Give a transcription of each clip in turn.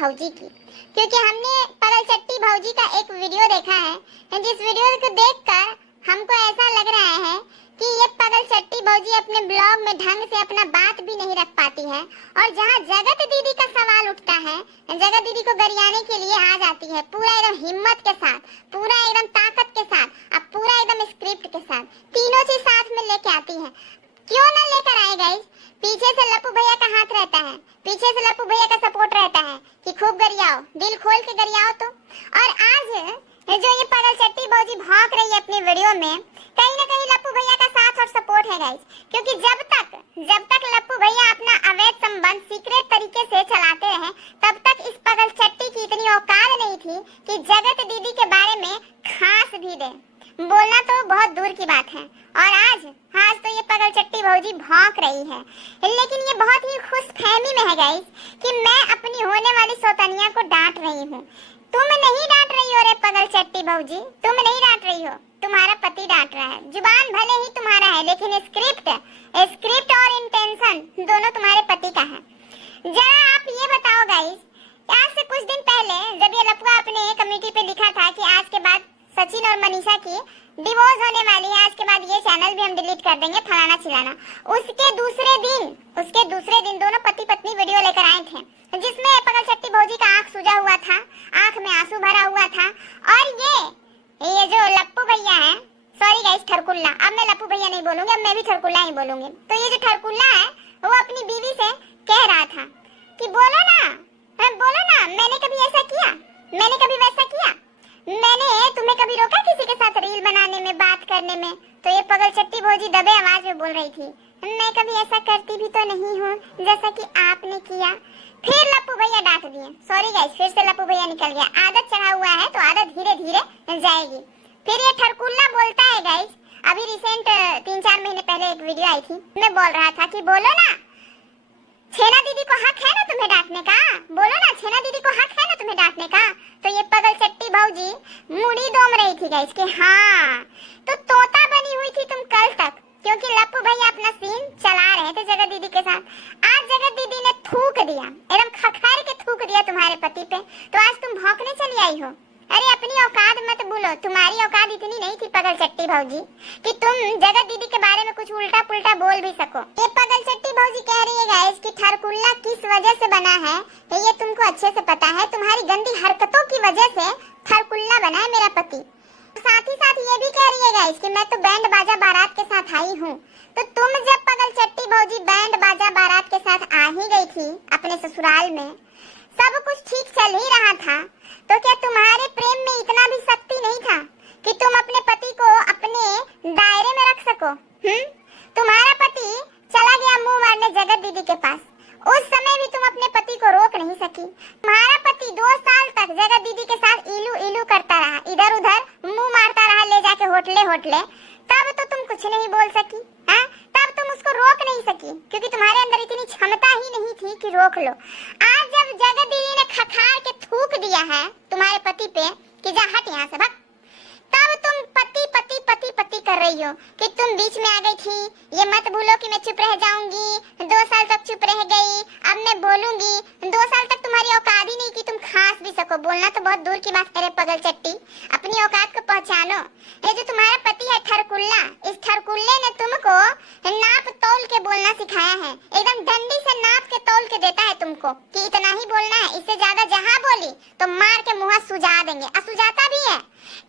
भौजी की, क्योंकि हमने पगल चट्टी भौजी का एक वीडियो देखा है, जिस वीडियो को देखकर हमको ऐसा लग रहा है कि ये पगल चट्टी भौजी अपने ब्लॉग में ढंग से अपना बात भी नहीं रख पाती है, और जहाँ जगत दीदी का सवाल उठता है, जगत दीदी को गरियाने के लिए आ जाती है पूरा एकदम हिम्मत के साथ, पूरा एकदम ताकत के साथ, अब पूरा एकदम स्क्रिप्ट के साथ, तीनों चीज साथ में लेके आती है। क्यों ना लेकर आए गाइस? पीछे से लप्पू भैया का हाथ रहता है, पीछे से लप्पू भैया का सपोर्ट रहता है कि खूब गरियाओ, दिल खोल के गरियाओ। तो और आज जो ये पगल चट्टी भौजी भौंक रही है अपनी वीडियो में, कहीं ना कहीं लप्पू भैया का साथ और सपोर्ट है गाइस, क्योंकि जब तक लप्पू भैया अपना अवैध संबंध सीक्रेट तरीके से चलाते रहे, तब तक इस पगल चट्टी की इतनी औकात नहीं थी कि जगत दीदी के बारे में खास भी दे। बोलना तो बहुत दूर की बात है, और आज तो ये पगल चट्टी भौजी भौंक रही है, लेकिन ये बहुत ही खुशफहमी में है गाइस कि मैं अपनी होने वाली सौतनिया को डांट रही हूँ। तुम नहीं डांट रही हो रे पगल चट्टी भौजी, तुम नहीं डांट रही हो, तुम्हारा पति डांट रहा है। जुबान भले ही तुम्हारा है, लेकिन स्क्रिप्ट और इंटेंशन दोनों तुम्हारे पति का है। जरा आप ये बताओ गाइस, आज से कुछ दिन पहले जब ये लपुआ अपने कम्युनिटी पे लिखा था कि आज के बाद सचिन और मनीषा की डिवोर्स होने वाली है, आज के बाद ये चैनल भी हम डिलीट कर देंगे, फलाना चिलाना, उसके दूसरे दिन दोनों पति पत्नी वीडियो लेकर आए थे, जिसमें पगल चट्टी भौजी का आंख सूजा हुआ था, आंख में आंसू भरा हुआ था, और ये जो लप्पू भैया है, सॉरी गाइस ठरकुल्ला, अब मैं लप्पू भैया नहीं बोलूंगी, अब मैं भी ठरकुल्ला ही बोलूंगी। तो ये जो ठरकुल्ला है वो अपनी बीवी से कह रहा था कि बोलो ना, मैंने कभी ऐसा किया, मैंने कभी वैसा किया, मैंने तुम्हें कभी रोका किसी के साथ रील बनाने में, बात करने में? तो ये पगल चट्टी भौजी दबे आवाज में बोल रही थी, मैं कभी ऐसा करती भी तो नहीं हूँ जैसा कि आपने किया। फिर लप्पू भैया डांट दिए, सॉरी गाइस, फिर से लप्पू भैया निकल गया, आदत चढ़ा हुआ है तो आदत धीरे धीरे जाएगी। फिर ये ठरकुल्ला बोलता है गाइस, अभी रिसेंट 3-4 महीने पहले एक वीडियो आई थी, मैं बोल रहा था कि बोलो ना, छेना दीदी को हक है ना तुम्हें डांटने का, बोलो ना, छेना दीदी को हक है ना तुम्हें डांटने का। तो ये पगल चट्टी भौजी मुड़ी दोम रही थी गाइस कि हाँ, तो तोता बनी हुई थी तुम कल तक, क्योंकि लप्पू भैया अपना सीन चला रहे थे जगत दीदी के साथ। आज जगत दीदी ने थूक दिया, एकदम खखार के थूक दिया तुम्हारे पति पे, तो आज तुम भौंकने चली आई हो। अरे अपनी औकात मत भूलो, तुम्हारी औकात इतनी नहीं थी पगल चट्टी भौजी कि तुम जगत दीदी के बारे में कुछ उल्टा पुल्टा बोल भी सको। ये पगल चट्टी भौजी कह रही है गाइस कि ठरकुल्ला किस वजह से बना है, ये तुमको अच्छे से पता है, तुम्हारी गंदी हरकतों की वजह से ठरकुल्ला बना है मेरा पति। साथ ही साथ ये भी कह रही है गाइस कि मैं तो बैंड बाजा बारात के साथ आई हूँ। तो तुम जब पगल चट्टी भौजी बैंड बाजा बारात के साथ आ ही गई थी अपने ससुराल में, सब कुछ ठीक चल ही रहा था, तो क्या तुम्हारे प्रेम में इतना भी शक्ति नहीं था कि तुम अपने पति को अपने दायरे में रख सको? तुम्हारा पति चला गया मुंह मारने जगत दीदी के पास, उस समय भी तुम अपने पति को रोक नहीं सकी। तुम्हारा पति 2 साल तक जगत दीदी के साथ इलू इलू करता रहा, इधर उधर मुंह मारता रहा ले जाके होटले, तब तो तुम कुछ नहीं बोल सकी, हाँ? तब तुम उसको रोक नहीं सकी, क्योंकि तुम्हारे अंदर इतनी क्षमता ही नहीं थी कि रोक लो। आज जब जगत दीदी ने खखार के थूक दिया है तुम्हारे पति पे कि जा हट यहाँ से भाग, तब तुम पति पति पति पति कर रही हो कि तुम बीच में आ गई थी, ये मत भूलो कि मैं चुप रह जाऊंगी, 2 साल तक चुप रह गई, अब मैं बोलूंगी। 2 साल तक तुम्हारी औकात ही नहीं कि तुम खास भी सको, बोलना तो बहुत दूर की बात करे पगल चट्टी, अपनी औकात को पहचानो। ये जो तुम्हारा पति है ठरकुल्ला, इस ठरकुल्ले ने तुमको नाप तौल के बोलना सिखाया है, एकदम डंडी से नाप के तौल के देता है तुमको कि इतना ही बोलना है, इससे ज्यादा जहाँ बोली तो मार के मुँह सुझा देंगे। सुझाता भी है,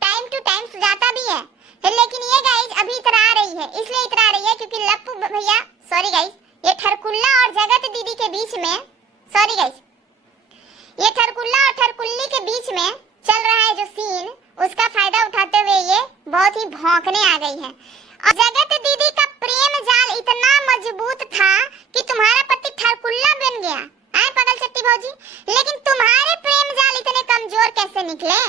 टाइम टू टाइम सुझाता भी है, लेकिन ये गाइस अभी इतरा रही है, इसलिए इतरा रही है क्योंकि लप्पू भैया, सॉरी गाइस, ये ठरकुल्ला और जगत दीदी के बीच में, सॉरी गाइस, ये ठरकुल्ला और ठरकुल्ली के बीच में चल रहा है जो सीन, उसका फायदा उठाते हुए ये बहुत ही भौंकने आ गई है। और जगत दीदी का प्रेम जाल इतना मजबूत था कि तुम्हारा पति ठरकुल्ला बन गया, आए पगल चट्टी भौजी, लेकिन तुम्हारे प्रेम जाल इतने कमजोर कैसे निकले?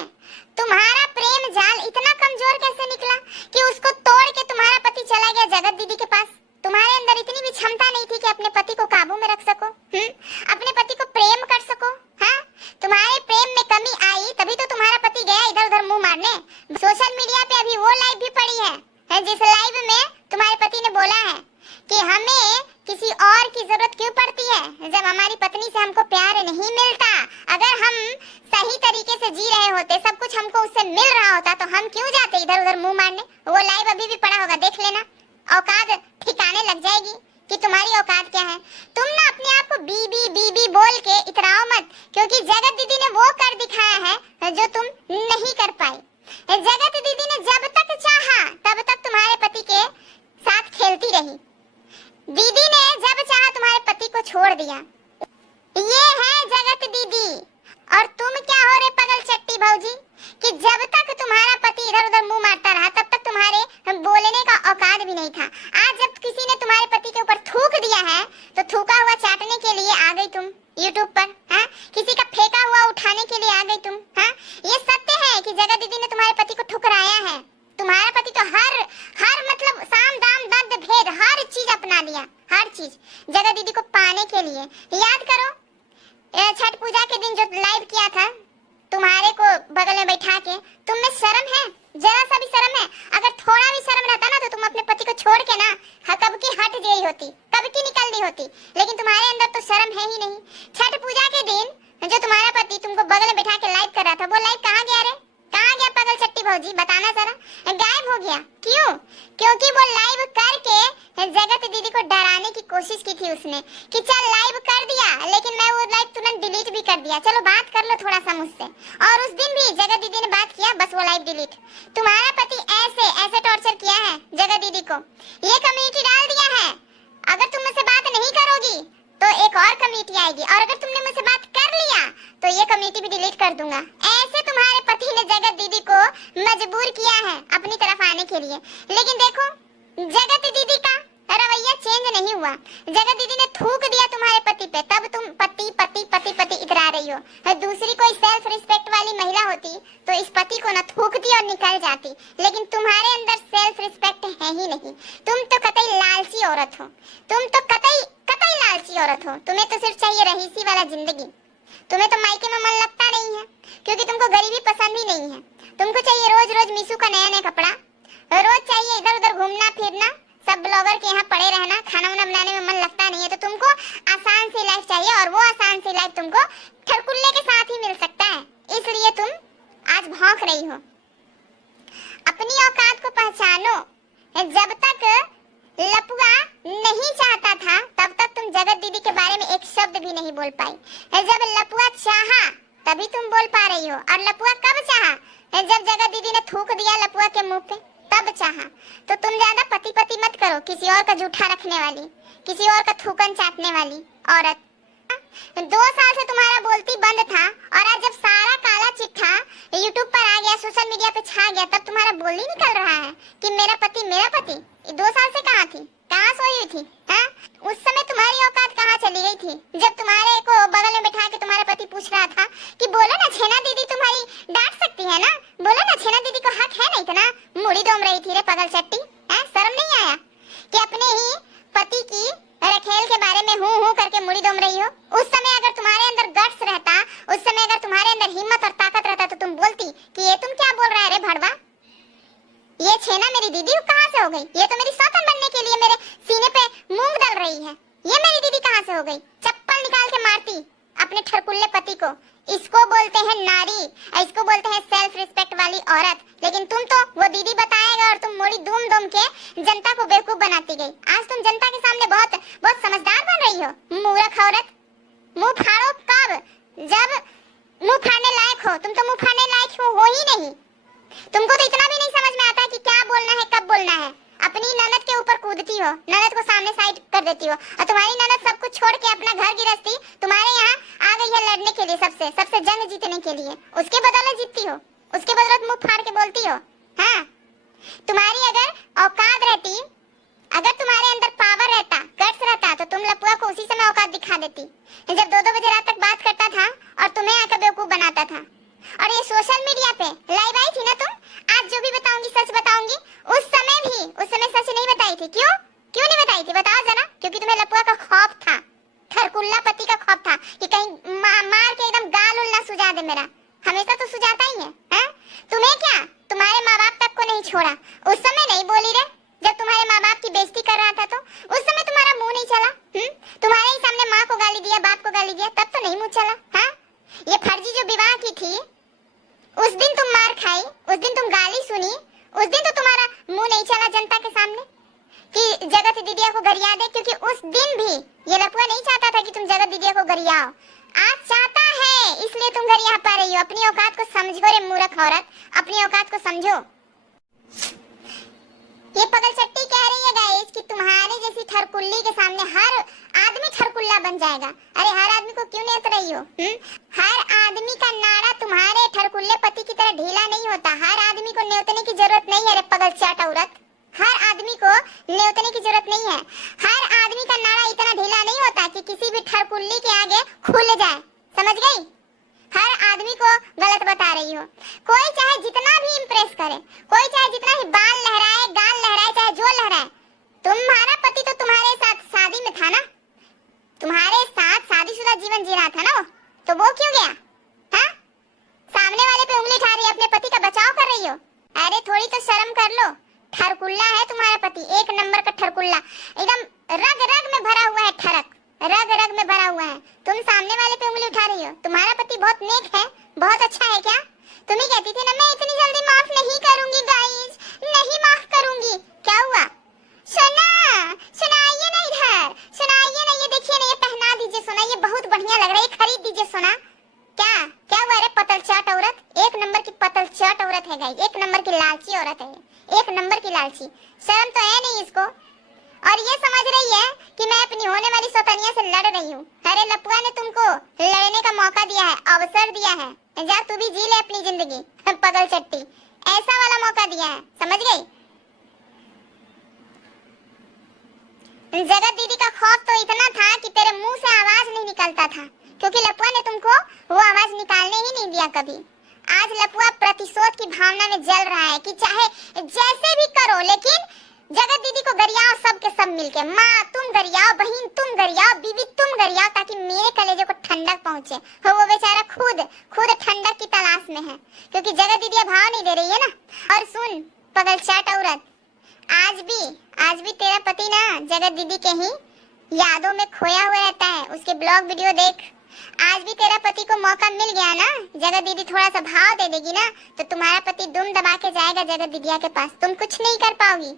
तुम्हारा प्रेम जाल इतना कमजोर कैसे निकला कि उसको तोड़ के तुम्हारा पति चला गया जगत दीदी के पास? तुम्हारे अंदर इतनी भी क्षमता नहीं थी कि अपने पति को काबू में रख सको, अपने पति को प्रेम कर सको, हाँ? तुम्हारे प्रेम में कमी आई तभी तो तुम्हारा पति गया इधर उधर मुंह मारने। सोशल मीडिया पे अभी वो लाइव भी पड़ी है जिस लाइव में तुम्हारे पति ने बोला है कि हमें किसी और की जरूरत क्यों पड़ती है जब हमारी पत्नी से हमको प्यार नहीं मिलता, अगर हम सही तरीके से जी रहे होते, सब कुछ हमको उससे मिल रहा होता, तो हम क्यों जाते इधर उधर मुंह मारने। वो लाइव अभी भी पड़ा होगा, देख लेना, औकात ठिकाने लग जाएगी कि तुम्हारी औकात क्या है। तुम ना अपने आप को बीबी बीबी बोल के इतराओ मत, क्योंकि जगत दीदी ने वो कर दिखाया है जो तुम नहीं कर पाई। जगत दीदी ने जब तक चाहा तब तक तुम्हारे पति के साथ खेलती रही। दीदी ने जब चाहा तुम्हारे पति को छोड़ दिया। ये है जगत दीदी। और तुम क्या हो रे पगल चट्टी भौजी, कि जब तक तुम्हारा पति इधर उधर मुंह मारता रहा तब तक तुम्हारे बोलने का औकात भी नहीं था। आज जब किसी ने तुम्हारे पति के ऊपर थूक दिया है तो थूका हुआ चाटने के लिए आ गई तुम यूट्यूब पर, हाँ? किसी का फेंका हुआ उठाने के लिए आ गई तुम, हाँ? ये सत्य है कि जगत दीदी ने तुम्हारे पति को ठुकराया है। तुम्हारा पति तो हर मतलब साम दाम दर्द भेद हर चीज अपना लिया, हर चीज जगत दीदी को पाने के लिए। याद करो छठ पूजा के दिन जो लाइव किया था तुम्हारे को बगल में बैठा के, तुम में शर्म है? जरा सा भी शर्म है? अगर थोड़ा भी शर्म रहता ना तो तुम अपने पति को छोड़ के ना कब की हट गई होती, कब की निकल दी होती, लेकिन तुम्हारे अंदर तो शर्म है ही नहीं। छठ पूजा के दिन जो तुम्हारा पति तुमको बगल में बैठा के लाइव कर रहा था, वो लाइव कहाँ गया रे? कहाँ गया पगल चट्टी भौजी, बताना जरा। गायब हो गया, क्यों? क्योंकि वो लाइव करके जगत दीदी को डराने की कोशिश की थी उसने, कि चल लाइव कर दिया लेकिन मैं वो लाइव तुरंत डिलीट भी कर दिया, चलो बात कर लो थोड़ा सा मुझसे। और उस दिन भी जगत दीदी ने बात किया, बस वो लाइव डिलीट। तुम्हारा पति ऐसे ऐसे टॉर्चर किया है जगत दीदी को, ये कम्युनिटी डाल दिया है, अगर तुम मुझसे बात नहीं करोगी तो एक और कम्युनिटी आएगी, और अगर तुमने मुझसे बात कर लिया तो ये कम्युनिटी भी डिलीट कर दूंगा। ऐसे तुम्हारे पति ने जगत दीदी को मजबूर किया है अपनी तरफ आने के लिए। लेकिन देखो जगत दीदी का रवैया चेंज नहीं हुआ। जगत दीदी ने थूक दिया तुम्हारे पति पे, तब तुम पति पति पति पति इतरा रही हो। दूसरी कोई सेल्फ रिस्पेक्ट वाली महिला होती तो इस पति को ना थूकती और निकल जाती, लेकिन तुम्हारे अंदर सेल्फ रिस्पेक्ट है ही नहीं। तुम तो कतई लालची औरत हो, तुम तो कतई कतई लालची औरत हो। तुम्हें तो सिर्फ चाहिए रहीसी वाला जिंदगी, तुम्हें तो मायके में मन लगता नहीं है, क्योंकि तुमको गरीबी पसंद ही नहीं है। तुमको चाहिए रोज रोज मीशू का नया नया कपड़ा, रोज चाहिए इधर उधर घूमना फिरना, सब ब्लॉगर के यहाँ पड़े रहना, खाना वाना बनाने में मन लगता नहीं है। तो तुमको आसान सी लाइफ चाहिए, और वो आसान सी लाइफ तुमको ठरकुल्ले के साथ ही मिल सकता है, इसलिए तुम आज भौंक रही हो। अपनी औकात को पहचानो। जब तक लपुआ नहीं चाहता था तब तक तुम जगत दीदी के बारे में एक शब्द भी नहीं बोल पाई। जब लपुआ चाहा तभी तुम बोल पा रही हो। और लपुआ कब चाहा? जब जगत दीदी ने थूक दिया लपुआ के मुंह पे, तब चाहा। तो तुम ज्यादा पति पति मत करो, किसी और का जूठा रखने वाली, किसी और का थूकन चाटने वाली औरत। 2 साल से तुम्हारा बोलती बंद था, और आज जब सारा काला चिट्ठा यूट्यूब पर आ गया, सोशल मीडिया पे छा गया, तब तुम्हारा बोल ही निकल रहा है कि मेरा पति मेरा पति। 2 साल से कहाँ थी, कहाँ सोई हुई थी, हाँ? उस समय तुम्हारी औकात कहाँ चली गई थी, जब तुम्हारे को बगल में बैठा के तुम्हारा पति पूछ रहा था कि बोलो ना छेना दीदी तुम्हारी डांट सकती है ना, बोलो ना छेना दीदी को हक है ना इतना। मुड़ी दोम रही थी रे पगल चट्टी, शर्म नहीं आया कि अपने ही पति की रखेल के बारे में हूँ करके मुड़ी दोम रही हो? उस समय अगर तुम्हारे अंदर गट्स रहता, उस समय अगर तुम्हारे अंदर हिम्मत और ताकत रहता तो तुम बोलती कि ये तुम क्या बोल रहा है रे भड़वा, ये छेना मेरी दीदी कहाँ से हो गई, ये तो मेरी सौतन बनने के लिए मेरे सीने पे मूंग डाल रही है, ये मेरी दीदी कहाँ से हो गई। चप्पल निकाल के मारती अपने ठरकुल्ले पति को। इसको बोलते हैं नारी, इसको बोलते हैं सेल्फ रिस्पेक्ट वाली औरत। लेकिन तुम तो वो दीदी बताएगा और तुम मोड़ी दुम दुम के जनता को बेवकूफ बनाती गई। आज तुम जनता के सामने बहुत बहुत समझदार बन रही हो। मूर्ख औरत, मुंह फाड़ो कब, जब मुंह फाड़ने लायक हो। तुम तो मुंह फाड़ने लायक हो ही नहीं। तुमको तो इतना भी नहीं समझ में आता है कि क्या बोलना है, कब बोलना है। अपनी ननद के ऊपर कूदती हो, ननद को सामने साइड कर देती हो, और तुम्हारी ननद सब कुछ छोड़ के अपना घर गृहस्थी तुम्हारे यहाँ आ गई है लड़ने के लिए, सबसे जंग जीतने के लिए। उसके बदौलत जीतती हो, उसके बदौलत मुंह फाड़ के बोलती हो। हाँ, तुम्हारी अगर औकात रहती, अगर तुम्हारे अंदर पावर रहता, गट्स रहता, तो तुम लपुआ को उसी समय औकात दिखा देती, जब 2-2 बजे रात तक बात करता था और तुम्हें आकर बेवकूफ बनाता था। और ये सोशल मीडिया पे लाइव आई थी ना तुम, आज जो भी बताऊंगी सच बताऊंगी। उस समय सच नहीं बताई थी। क्यों नहीं बताई थी, बताओ जरा। क्योंकि तुम्हें लपुआ का खौफ था, ठरकुल्ला पति का खौफ था कि कहीं मार के एकदम गाल उल ना सुझा दे मेरा। हमेशा तो सुझाता ही है? तुम्हें क्या, तुम्हारे माँ बाप तक को नहीं छोड़ा। उस समय नहीं बोली रे, जब तुम्हारे माँ बाप की बेइज्जती कर रहा था तो उस समय तुम्हारा मुंह नहीं चला। तुम्हारे ही सामने माँ को गाली दिया, बाप को गाली दिया, तब तो नहीं मुंह चला। हाँ, ये फर्जी जो थी, उस दिन तुम मार खाई, उस दिन तुम गाली सुनी, उस दिन तो तुम्हारा मुंह नहीं चला जनता के सामने कि जगत दीदिया को गरिया दे, क्योंकि उस दिन भी ये लपुआ नहीं चाहता था कि तुम जगत दीदिया को गरियाओ। आज चाहता है, इसलिए तुम गरिया पा रही हो। अपनी औकात को समझो रे मूर्ख औरत, अपनी औकात को समझो। ये पगलचट्टी कह रही है गाइस कि तुम्हारे जैसी ठरकुल्ली के सामने हर आदमी ठरकुल्ला बन जाएगा। अरे हर आदमी को क्यों नेत रही हो? हर आदमी का नाड़ा तुम्हारे ठरकुल्ले पति की तरह ढीला नहीं होता। हर आदमी को नेवतने की जरूरत नहीं है रे पगलचाट औरत, हर आदमी को नेवतने की जरूरत नहीं है। हर आदमी का नाड़ा इतना ढीला नहीं होता कि किसी भी ठरकुल्ली के आगे खुल जाए, समझ गई? हर आदमी को गलत बता रही हो। कोई चाहे जितना भी इम्प्रेस करे, कोई चाहे जितना ही बाल लहराए, गाल लहराए, चाहे जो लहराए, तुम्हारा पति तो तुम्हारे साथ शादी में था ना, तुम्हारे साथ शादीशुदा जीवन जी रहा था ना, तो वो क्यों गया? हाँ, सामने वाले पे उंगली उठा रही है, अपने पति का बचाव कर रही हो। अरे थोड़ी तो शर्म कर लो। ठरकुल्ला है तुम्हारा पति, एक नंबर का ठरकुल्ला, एकदम रग रग में भरा हुआ है, ठरक रग रग में भरा हुआ है। तुम सामने वाले पे उंगली उठा रही हो। तुम्हारा पति बहुत नेक है, बहुत अच्छा है क्या? तुम ही कहती थी ना मैं इतनी जल्दी माफ नहीं करूंगी गाइस, नहीं माफ करूंगी। क्या हुआ? सुना, सुनाइए ना इधर, सुनाइए ना, ये देखिए ना, ये पहना दीजिए सोना, ये बहुत बढ़िया लग रहा है, ये खरीद दीजिए सोना। क्या क्या हुआ रे पतलचाट औरत? एक नंबर की पतलचाट औरत है गाइस, एक नंबर की लालची औरत है, एक नंबर की लालची। शर्म तो है नहीं इसको, और ये समझ रही है कि मैं अपनी होने वाली सौतनिया से लड़ रही हूँ। अरे लपुआ ने तुमको लड़ने का मौका दिया है, अवसर दिया है, जा तू भी जी ले अपनी जिंदगी पगलचट्टी, ऐसा वाला मौका दिया है, समझ गई? जगत दीदी का खौफ तो इतना था कि तेरे मुंह से आवाज नहीं निकलता था, क्योंकि लपुआ ने तुमको वो आवाज निकालने ही नहीं दिया कभी। आज लपुआ प्रतिशोध की भावना में जल रहा है कि चाहे जैसे भी करो, लेकिन जगत दीदी को गरियाओ, सब के सब मिलके। माँ तुम गरियाओ, बहन तुम गरियाओ, बीवी तुम गरियाओ, ताकि मेरे कलेजे को ठंडक पहुंचे। वो बेचारा खुद ठंडक की तलाश में है, क्योंकि जगत दीदी भाव नहीं दे रही है ना। और सुन पगलचाट औरत, आज भी तेरा पति ना जगत दीदी के ही यादों में खोया हुआ रहता है। उसके ब्लॉग वीडियो देख, आज भी तेरा पति को मौका मिल गया ना, जगत दीदी थोड़ा सा भाव दे देगी ना, तो तुम्हारा पति दुम दबा के जाएगा जगत दीदिया के पास। तुम कुछ नहीं कर पाओगी।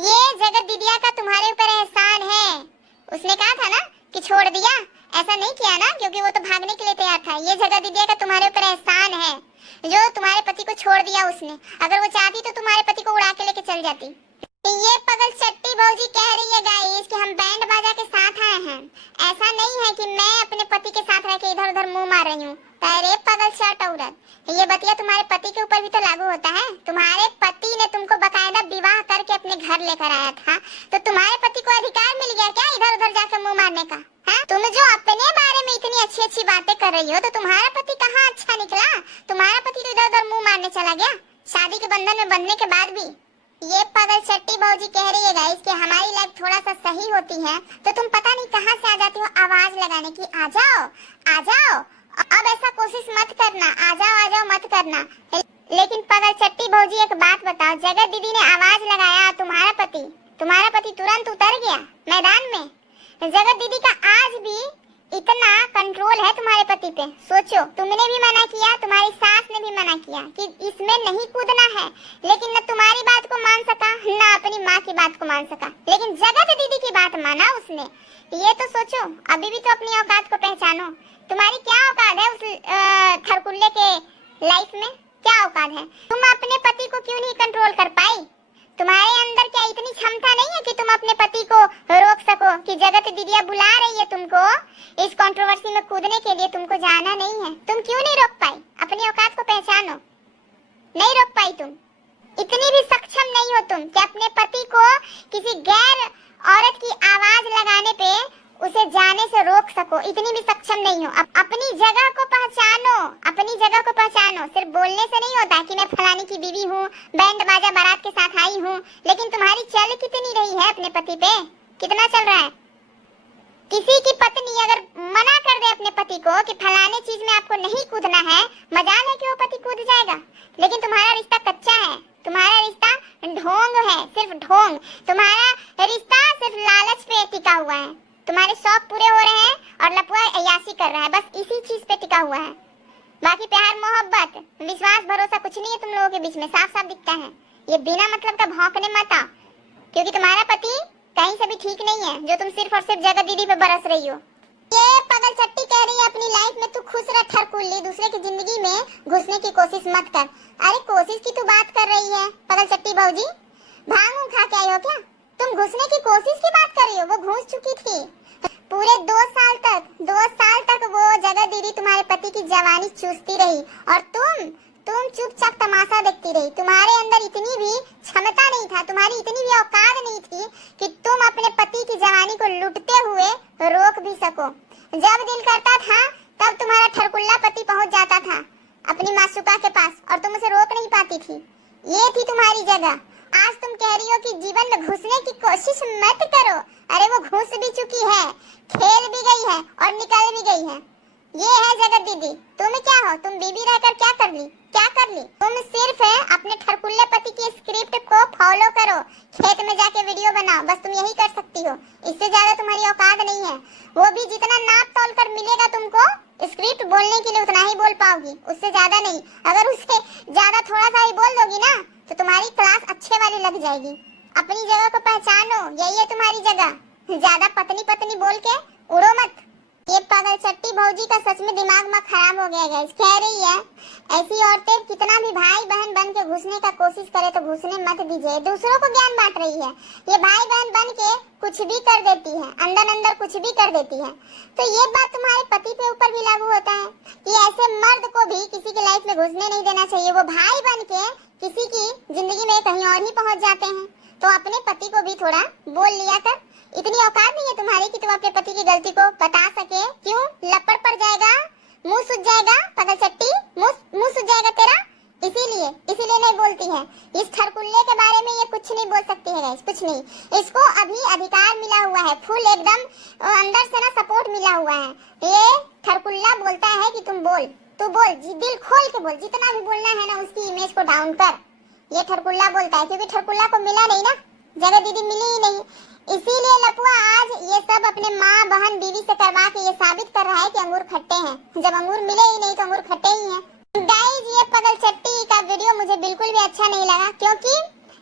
ये जगत दीदिया का तुम्हारे ऊपर एहसान है। उसने कहा था ना कि छोड़ दिया, ऐसा नहीं किया ना, क्योंकि वो तो भागने के लिए तैयार था। ये जगत दीदिया का तुम्हारे ऊपर एहसान है, जो तुम्हारे पति को छोड़ दिया उसने। अगर वो चाहती तो तुम्हारे पति को उड़ा के लेके चल जाती। ये पगलचट्टी भौजी कह रही है गाइस कि हम बैंड बाजा के साथ आए हैं, ऐसा नहीं है कि मैं अपने पति के साथ रह के इधर उधर मुंह मार रही हूँ। अरे पगलचाट औरत, ये बतिया तुम्हारे पति के ऊपर भी तो लागू होता है। तुम्हारे पति ने तुमको बकायदा विवाह करके अपने घर लेकर आया था, तो तुम्हारे पति को अधिकार मिल गया क्या इधर उधर जाकर मुंह मारने का? तुम जो अपने बारे में इतनी अच्छी अच्छी बातें कर रही हो, तो तुम्हारा पति कहाँ अच्छा निकला? तुम्हारा पति तो इधर उधर मुंह मारने चला गया, शादी के बंधन में बंधने के बाद भी। ये पगलचट्टी भौजी कह रही है गाइस कि हमारी लाइफ थोड़ा सा सही होती है तो तुम पता नहीं कहां से आ जाती हो आवाज लगाने की, आ जाओ आ जाओ, अब ऐसा कोशिश मत करना, आ जाओ मत करना। लेकिन पगलचट्टी भौजी एक बात बताओ, जगत दीदी ने आवाज लगाया, तुम्हारा पति तुरंत उतर गया मैदान में। जगत दीदी का आज भी इतना कंट्रोल है तुम्हारे पति पे। सोचो, तुमने भी मना किया, तुम्हारी सास ने भी मना किया कि इसमें नहीं कूदना है, लेकिन न तुम्हारी बात को मान सका, न अपनी माँ की बात को मान सका, लेकिन जगत दीदी की बात माना उसने। ये तो सोचो, अभी भी तो अपनी औकात को पहचानो। तुम्हारी क्या औकात है उस खरकुल्ले के लाइफ में? क्या औकात है? तुम अपने पति को क्यों नहीं कंट्रोल कर पाई? तुम्हारे अंदर क्या इतनी क्षमता नहीं है कि तुम अपने पति को रोक सको कि जगत दीदिया बुला रही है तुमको इस कंट्रोवर्सी में कूदने के लिए, तुमको जाना नहीं है? तुम क्यों नहीं रोक पाई? अपनी औकात को पहचानो। नहीं रोक पाई तुम, इतनी भी सक्षम नहीं हो तुम कि अपने पति को किसी गैर औरत की आवाज लगाने पे उसे जाने से रोक सको, इतनी भी सक्षम नहीं हो। अपनी जगह को पहचानो, अपनी जगह को पहचानो। सिर्फ बोलने से नहीं होता कि मैं फलानी की बीवी हूँ, बैंड बाजा बारात के साथ आई हूँ, लेकिन तुम्हारी चल कितनी रही है अपने पति पे? कितना चल रहा है? किसी की पत्नी अगर मना कर दे अपने पति को कि फलाने चीज में आपको नहीं कूदना है, मजाल है कि वो पति कूद जाएगा। लेकिन तुम्हारा रिश्ता कच्चा है, तुम्हारा रिश्ता ढोंग है, सिर्फ ढोंग। तुम्हारा रिश्ता सिर्फ लालच पे टिका हुआ है, तुम्हारे शौक पूरे हो रहे हैं और लपुआ अय्याशी कर रहा है, बस इसी चीज पे टिका हुआ है। बाकी प्यार मोहब्बत विश्वास भरोसा कुछ नहीं है तुम लोगों के बीच में, साफ साफ दिखता है। ये बिना मतलब का भौंकने मत आओ, क्योंकि तुम्हारा पति कहीं से भी ठीक नहीं है जो तुम सिर्फ और सिर्फ जगत दीदी पे बरस रही हो। ये पागल चट्टी कह रही है अपनी लाइफ में तू खुश रह ठरकुल्ली, दूसरे की जिंदगी में घुसने की कोशिश मत कर। अरे कोशिश की तू बात कर रही है पागल चट्टी भौजी, भांग खा के आई हो क्या? तुम घुसने की कोशिश की बात कर रही हो, वो घुस चुकी थी। पूरे 2 साल तक वो जगत दीदी तुम्हारे पति की जवानी चूसती रही और तुम चुपचाप तमाशा देखती रही। तुम्हारे अंदर इतनी भी क्षमता नहीं था, तुम्हारी इतनी भी औकात नहीं थी कि तुम अपने पति की जवानी को लुटते हुए रोक भी सको। जब दिल करता था तब तुम्हारा ठरकुल्ला पति पहुंच जाता था अपनी मासूका के पास और तुम उसे रोक नहीं पाती थी। ये थी तुम्हारी जगह। आज तुम कह रही हो कि जीवन में घुसने की कोशिश मत करो। अरे वो घुस भी चुकी है, खेल भी गई है और निकल भी गई है। ये है जगत दीदी। तुम क्या हो? तुम बीबी रहकर क्या कर ली? तुम सिर्फ अपने ठरकुल्ले पति की स्क्रिप्ट को फॉलो करो, खेत में जाके वीडियो बनाओ, बस तुम यही कर सकती हो। इससे ज्यादा तुम्हारी औकात नहीं है। वो भी जितना नाप तोल कर मिलेगा तुमको स्क्रिप्ट बोलने के लिए उतना ही बोल पाओगी, उससे ज्यादा नहीं। अगर उससे ज्यादा थोड़ा सा ही बोल दोगी ना तो तुम्हारी क्लास अच्छे वाली लग जाएगी। अपनी जगह को पहचानो, यही है तुम्हारी जगह। ज्यादा पतनी बोल के उड़ो मत। ये पागल चट्टी भौजी का सच में दिमाग में खराब हो गया गाइस। कह रही है ऐसी औरतें कितना भी भाई बहन बन के घुसने का कोशिश करे तो घुसने मत दीजिए। दूसरों को ज्ञान बांट रही है। ये भाई बहन बन के कुछ भी कर देती है, अंदर कुछ भी कर देती है। तो ये बात तुम्हारे पति पे ऊपर भी लागू होता है कि ऐसे मर्द को भी किसी की लाइफ में घुसने नहीं देना चाहिए। वो भाई बन के किसी की जिंदगी में कहीं और ही पहुंच जाते हैं। तो अपने पति को भी थोड़ा बोल लिया कर। इतनी औकात नहीं है तुम्हारी कि तुम अपने पति की गलती को बता सके। क्यों? लपड़ पड़ जाएगा, मुंह सूज जाएगा पागल चट्टी, मुंह सूज जाएगा तेरा। इसीलिए नहीं बोलती है। इस ठरकुल्ले के बारे में ये कुछ नहीं बोल सकती है गाइस, कुछ नहीं। इसको अभी अधिकार मिला हुआ है, फुल एकदम अंदर से ना सपोर्ट मिला हुआ है। ये ठरकुल्ला बोलता है कि तुम बोल, तू बोल, दिल खोल के बोल, जितना भी बोलना है ना उसकी इमेज को डाउन कर। ये ठरकुल्ला बोलता है क्योंकि ठरकुल्ला को मिला नहीं ना, जगत दीदी मिली ही नहीं। इसीलिए लपुआ आज ये सब अपने माँ बहन बीवी से करवा के ये साबित कर रहा है कि अंगूर खट्टे हैं। जब अंगूर मिले ही नहीं तो अंगूर खट्टे ही हैं। गाइस ये पागल चट्टी का वीडियो मुझे बिल्कुल भी अच्छा नहीं लगा, क्योंकि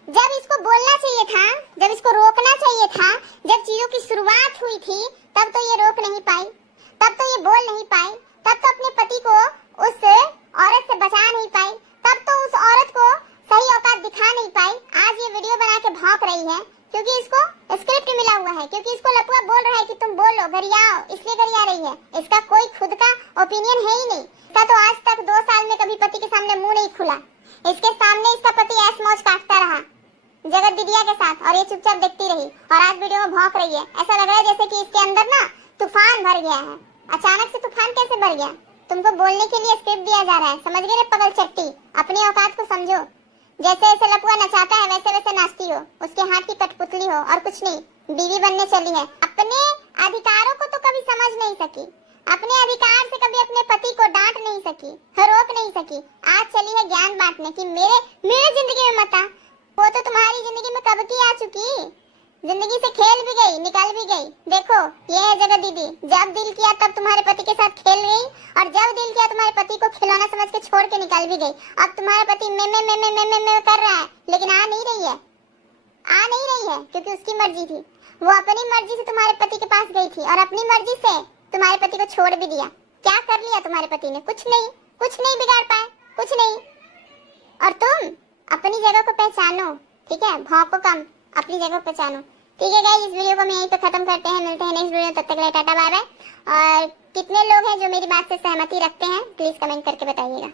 जब इसको बोलना चाहिए था, जब इसको रोकना चाहिए था, जब चीजों की शुरुआत हुई थी तब तो ये रोक नहीं पाई, तब तो ये बोल नहीं पाई, तब तो अपने पति को उस औरत से बचा नहीं पाई, तब तो उस औरत को सही औकात दिखा नहीं पाई। आज ये वीडियो बना के भौंक रही है क्योंकि इसको स्क्रिप्ट मिला हुआ है, क्योंकि इसको लपुआ बोल रहा है कि तुम बोलो, गरियाओ, इसलिए गरिया रही है। इसका कोई खुद का ओपिनियन है ही नहीं। इसका तो आज तक 2 साल में कभी पति के सामने मुंह नहीं खुला। इसके सामने इसका पति ऐश मौज काटता रहा जगत दीदिया के साथ और ये चुपचाप देखती रही और आज वीडियो में भौंक रही है। ऐसा लग रहा है जैसे कि इसके अंदर ना तूफान भर गया है। अचानक से तूफान कैसे भर गया? तुमको बोलने के लिए स्क्रिप्ट दिया जा रहा है, समझ गए रे पागल चट्टी? अपनी औकात को समझो। जैसे ऐसे लपुआ नचाता है वैसे वैसे नाचती हो, उसके हाथ की कठपुतली हो और कुछ नहीं। बीवी बनने चली है, अपने अधिकारों को तो कभी समझ नहीं सकी, अपने अधिकार से कभी अपने पति को डांट नहीं सकी, रोक नहीं सकी। आज चली है ज्ञान बांटने की मेरे जिंदगी में मत आ। वो तो तुम्हारी जिंदगी में कब की आ चुकी, जिंदगी से खेल भी गई, निकल भी गई। देखो ये है जगत दीदी, जब दिल किया तब तुम्हारे पति के साथ खेल गई और जब दिल किया तुम्हारे पति को खिलौना समझ के छोड़ के निकल भी गई। अब तुम्हारा पति मैं कर रहा है लेकिन आ नहीं रही है क्योंकि उसकी मर्जी थी। वो अपनी मर्जी से तुम्हारे पति के पास गई थी और अपनी मर्जी से तुम्हारे पति को छोड़ भी दिया। क्या कर लिया तुम्हारे पति ने? कुछ नहीं बिगाड़ पाए, कुछ नहीं। और तुम अपनी जगह को पहचानो, ठीक है? भौंको कम, अपनी जगह पहचानो। ठीक है गाइस, इस वीडियो को मैं यहीं पे खत्म करते हैं। मिलते हैं नेक्स्ट वीडियो, तब तक के लिए टाटा बाय बाय। और कितने लोग हैं जो मेरी बात से सहमति रखते हैं प्लीज कमेंट करके बताइएगा।